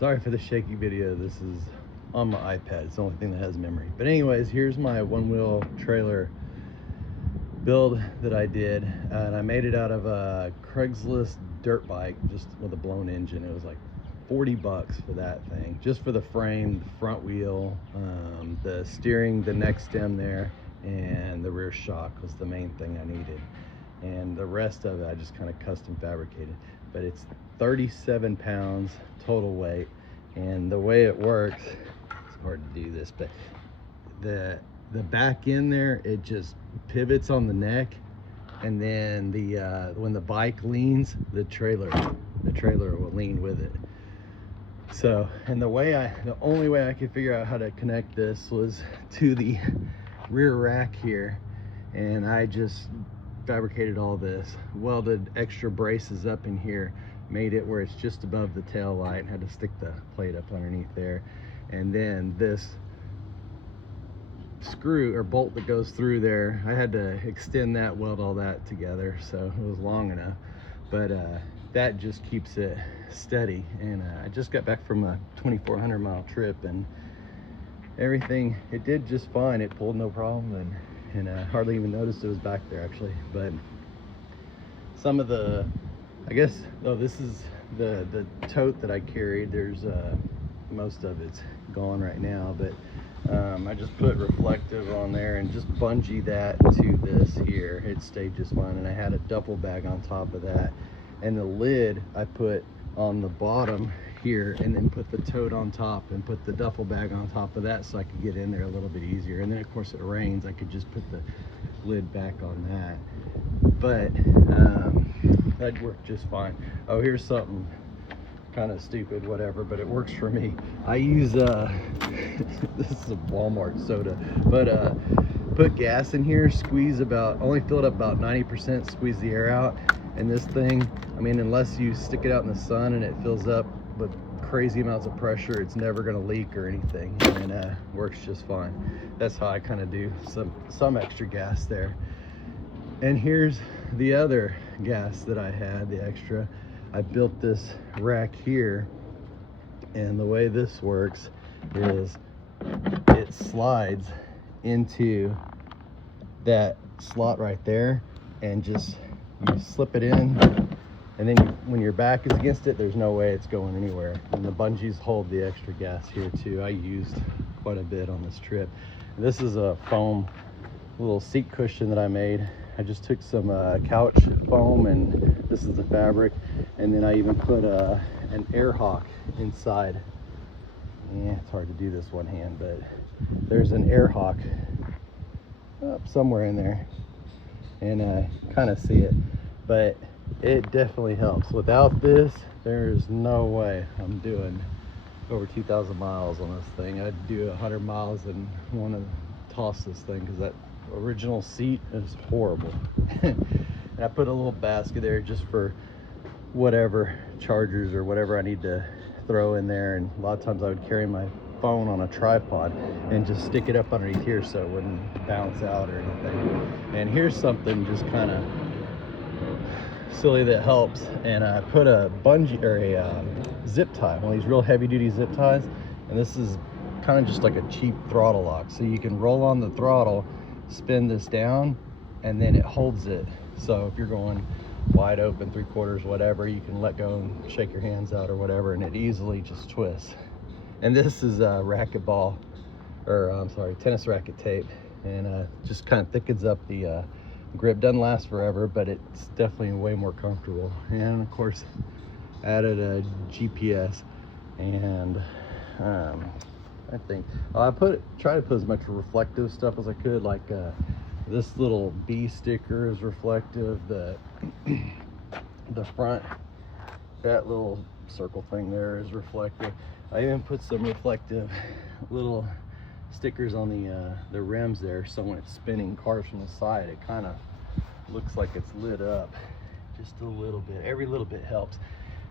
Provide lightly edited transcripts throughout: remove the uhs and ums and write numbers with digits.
Sorry for the shaky video. This is on my iPad. It's the only thing that has memory. But anyways, here's my one-wheel trailer build that I did, and I made it out of a Craigslist dirt bike, just with a blown engine. It was like 40 bucks for that thing, just for the frame, the front wheel, the steering, the neck stem there, and the rear shock was the main thing I needed. And the rest of it I just kind of custom fabricated. But it's 37 pounds total weight, and the way it works, it's hard to do this, but the back end there, it just pivots on the neck, and then when the bike leans, the trailer will lean with it. So, and the only way I could figure out how to connect this was to the rear rack here, and I just fabricated all this, welded extra braces up in here, made it where it's just above the tail light, and had to stick the plate up underneath there. And then this screw or bolt that goes through there, I had to extend that, weld all that together, so it was long enough. But that just keeps it steady. And I just got back from a 2,400 mile trip, and everything, it did just fine. It pulled no problem, and I hardly even noticed it was back there actually. But some of the, I guess, oh, this is the tote that I carried. There's most of it's gone right now, but I just put reflective on there and just bungee that to this here. It stayed just fine, and I had a duffel bag on top of that, and the lid I put on the bottom here, and then put the tote on top and put the duffel bag on top of that so I could get in there a little bit easier. And then of course it rains, I could just put the lid back on that. But that worked just fine. Oh, here's something kind of stupid, whatever, but it works for me. I use this is a Walmart soda, but put gas in here, squeeze only fill it up about 90%, squeeze the air out, and this thing, I mean, unless you stick it out in the sun and it fills up with crazy amounts of pressure, it's never going to leak or anything, and works just fine. That's how I kind of do some extra gas there. And here's the other gas that I had, the extra. I built this rack here, and the way this works is it slides into that slot right there, and just you slip it in, and then when your back is against it, there's no way it's going anywhere. And the bungees hold the extra gas here too. I used quite a bit on this trip. And this is a foam little seat cushion that I made. I just took some couch foam, and this is the fabric, and then I even put an air hawk inside. Yeah, it's hard to do this one hand, but there's an air hawk up somewhere in there, and kind of see it, but it definitely helps. Without this, there's no way I'm doing over 2,000 miles on this thing. I'd do 100 miles and want to toss this thing, because that original seat is horrible. And I put a little basket there just for whatever chargers or whatever I need to throw in there, and a lot of times I would carry my phone on a tripod and just stick it up underneath here so it wouldn't bounce out or anything. And here's something just kind of silly that helps, and I put a bungee or a zip tie, one of these real heavy duty zip ties, and this is kind of just like a cheap throttle lock, so you can roll on the throttle, spin this down, and then it holds it. So if you're going wide open, 3/4, whatever, you can let go and shake your hands out or whatever, and it easily just twists. And this is a racquetball, or I'm sorry, tennis racket tape, and just kind of thickens up the grip. Doesn't last forever, but it's definitely way more comfortable. And of course added a GPS, and I think I try to put as much reflective stuff as I could, like this little bee sticker is reflective, the front, that little circle thing there is reflective. I even put some reflective little stickers on the rims there, so when it's spinning cars from the side, it kind of looks like it's lit up just a little bit. Every little bit helps.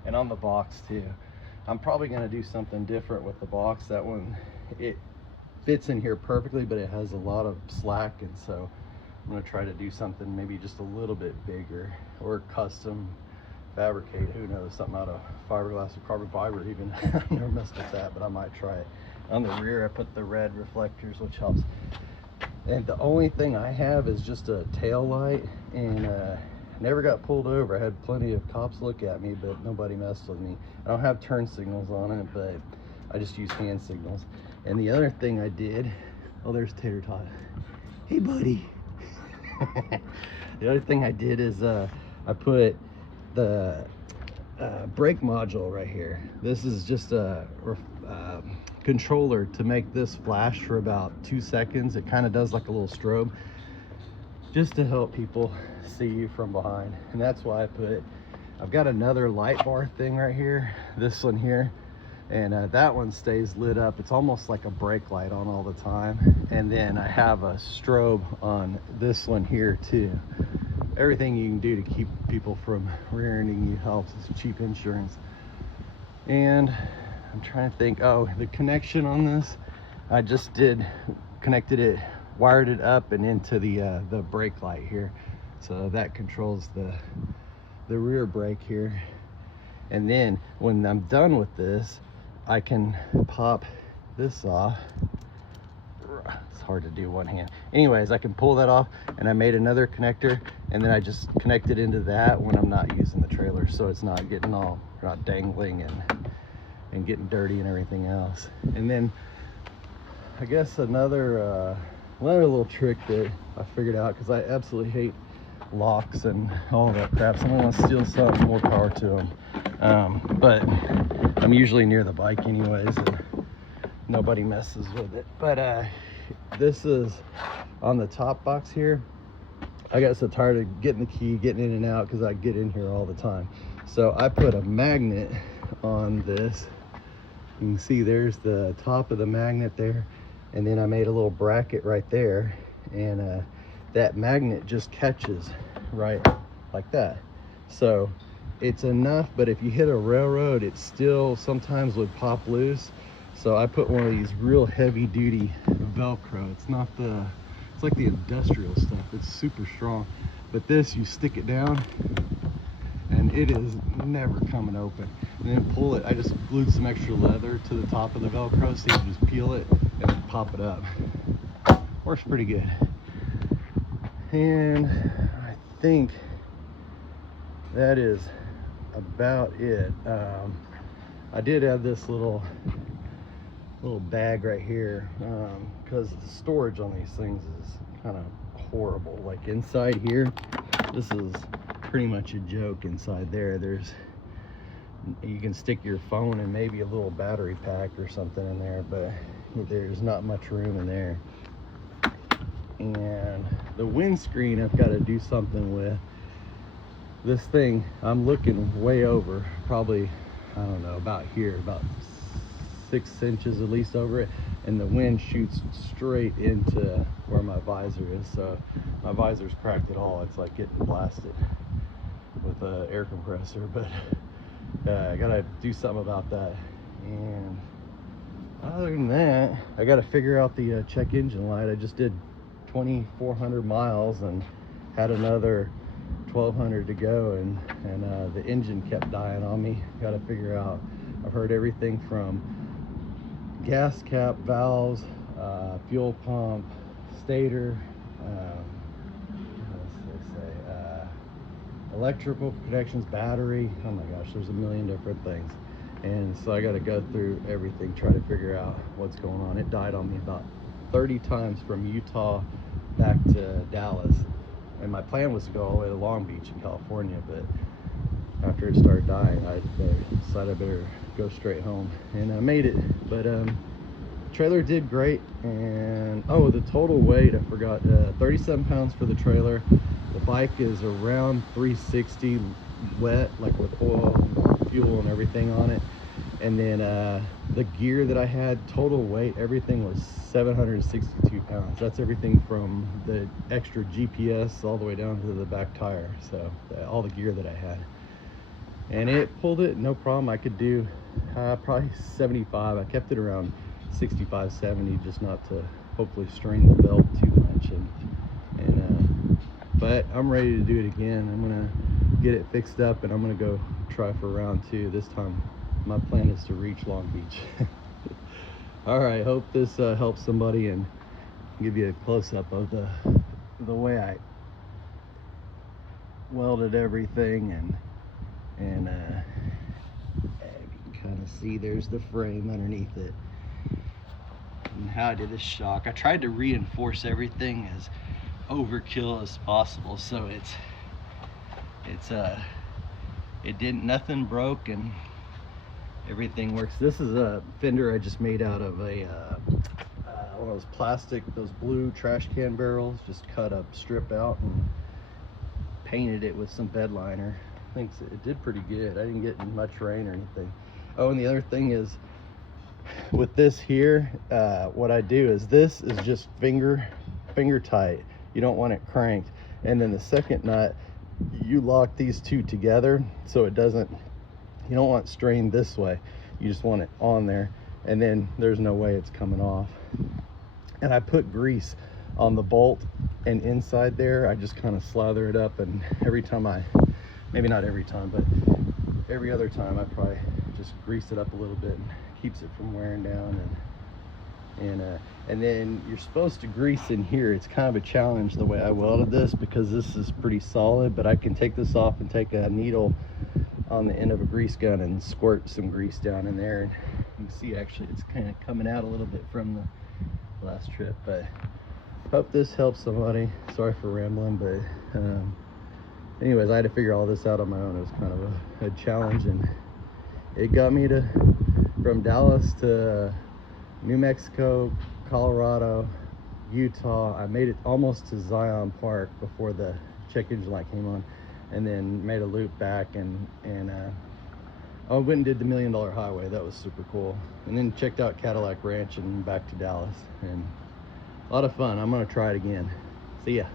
And on the box too, I'm probably going to do something different with the box. That one, it fits in here perfectly, but it has a lot of slack, and so I'm going to try to do something maybe just a little bit bigger or custom fabricate, who knows, something out of fiberglass or carbon fiber even. I've never messed with that, but I might try it. On the rear, I put the red reflectors, which helps. And the only thing I have is just a tail light, and never got pulled over. I had plenty of cops look at me, but nobody messed with me. I don't have turn signals on it, but I just use hand signals. And the other thing I did, oh, there's Tater Tot. Hey, buddy. The other thing I did is I put the brake module right here. This is just a controller to make this flash for about 2 seconds. It kind of does like a little strobe, just to help people see you from behind. And that's why I've got another light bar thing right here, this one here, and that one stays lit up. It's almost like a brake light on all the time. And then I have a strobe on this one here too. Everything you can do to keep people from rear-ending you helps. It's cheap insurance. And I'm trying to think, oh, the connection on this, I just connected it, wired it up and into the brake light here. So that controls the rear brake here. And then when I'm done with this, I can pop this off. It's hard to do one hand. Anyways, I can pull that off, and I made another connector, and then I just connect it into that when I'm not using the trailer, so it's not getting all, not dangling and getting dirty and everything else. And then I guess another little trick that I figured out, because I absolutely hate locks and all that crap. Someone wants to steal something, more power to them. But I'm usually near the bike anyways, and nobody messes with it. But this is on the top box here. I got so tired of getting the key, getting in and out, because I get in here all the time. So I put a magnet on this. You can see there's the top of the magnet there, and then I made a little bracket right there, and that magnet just catches right like that. So it's enough, but if you hit a railroad, it still sometimes would pop loose. So I put one of these real heavy duty Velcro. It's like the industrial stuff. It's super strong, but this, you stick it down and it is never coming open. And then pull it, I just glued some extra leather to the top of the Velcro, so you can just peel it and then pop it up. Works pretty good. And I think that is about it. I did have this little bag right here, because the storage on these things is kind of horrible. Like inside here, this is pretty much a joke. Inside there, you can stick your phone and maybe a little battery pack or something in there, but there's not much room in there. And the windscreen, I've got to do something with. This thing, I'm looking way over, probably, I don't know, about here, about 6 inches at least over it, and the wind shoots straight into where my visor is. So my visor's cracked at all. It's like getting blasted with an air compressor. But I gotta do something about that. And other than that, I gotta figure out the check engine light. I just did 2,400 miles and had another 1,200 to go, and the engine kept dying on me. Got to figure out. I've heard everything from gas cap, valves, fuel pump, stator, electrical connections, battery. Oh my gosh, there's a million different things. And so I got to go through everything, try to figure out what's going on. It died on me about 30 times from Utah back to Dallas. And my plan was to go all the way to Long Beach in California, but after it started dying, I decided I better go straight home, and I made it. But trailer did great. And oh, the total weight, I forgot, 37 pounds for the trailer. The bike is around 360 wet, like with oil, fuel and everything on it. And then the gear that I had, total weight, everything was 762 pounds. That's everything from the extra GPS all the way down to the back tire. So all the gear that I had. And it pulled it, no problem. I could do probably 75. I kept it around 65, 70, just not to hopefully strain the belt too much. But I'm ready to do it again. I'm gonna get it fixed up, and I'm gonna go try for round 2 this time. My plan is to reach Long Beach. All right, hope this helps somebody and give you a close-up of the way I welded everything, and you can kind of see there's the frame underneath it, and how I did the shock. I tried to reinforce everything as overkill as possible, so nothing broke and everything works. This is a fender I just made out of a one of those plastic, those blue trash can barrels. Just cut a strip out and painted it with some bed liner. I think it did pretty good. I didn't get much rain or anything. Oh, and the other thing is, with this here, what I do is, this is just finger tight. You don't want it cranked. And then the second nut, you lock these two together so it doesn't, you don't want it strained this way. You just want it on there, and then there's no way it's coming off. And I put grease on the bolt, and inside there I just kind of slather it up, and every time maybe not every time, but every other time I probably just grease it up a little bit, and keeps it from wearing down. And then you're supposed to grease in here. It's kind of a challenge the way I welded this, because this is pretty solid, but I can take this off and take a needle on the end of a grease gun and squirt some grease down in there, and you can see actually it's kind of coming out a little bit from the last trip. But hope this helps somebody. Sorry for rambling, but anyways, I had to figure all this out on my own. It was kind of a challenge, and it got me from Dallas to New Mexico, Colorado, Utah. I made it almost to Zion Park before the check engine light came on, and then made a loop back, and I went and did the $1 Million Highway. That was super cool. And then checked out Cadillac Ranch and back to Dallas, and a lot of fun. I'm gonna try it again. See ya.